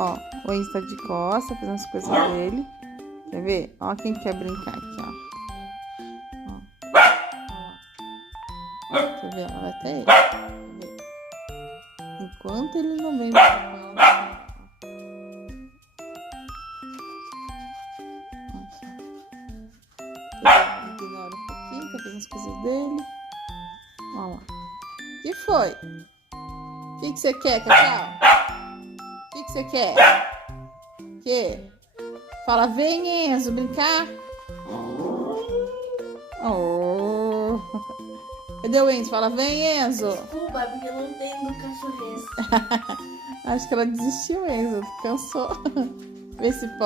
Ó, o Enzo tá de costa, fazendo as coisas dele. Quer ver? Ó quem quer brincar aqui, ó. Ó, quer ver? Ela vai até ele. Quer ver? Enquanto ele não vem brincar com ela, ele ignora um pouquinho, tá fazendo as coisas dele. Ó lá. O que foi? O que você quer, Cacau? O que você quer? Que? Fala, vem, Enzo, brincar. Oh. Cadê o Enzo? Fala, vem, Enzo. Desculpa, porque eu não tenho do cachorro. Acho que ela desistiu, Enzo. Cansou. Vê se pode.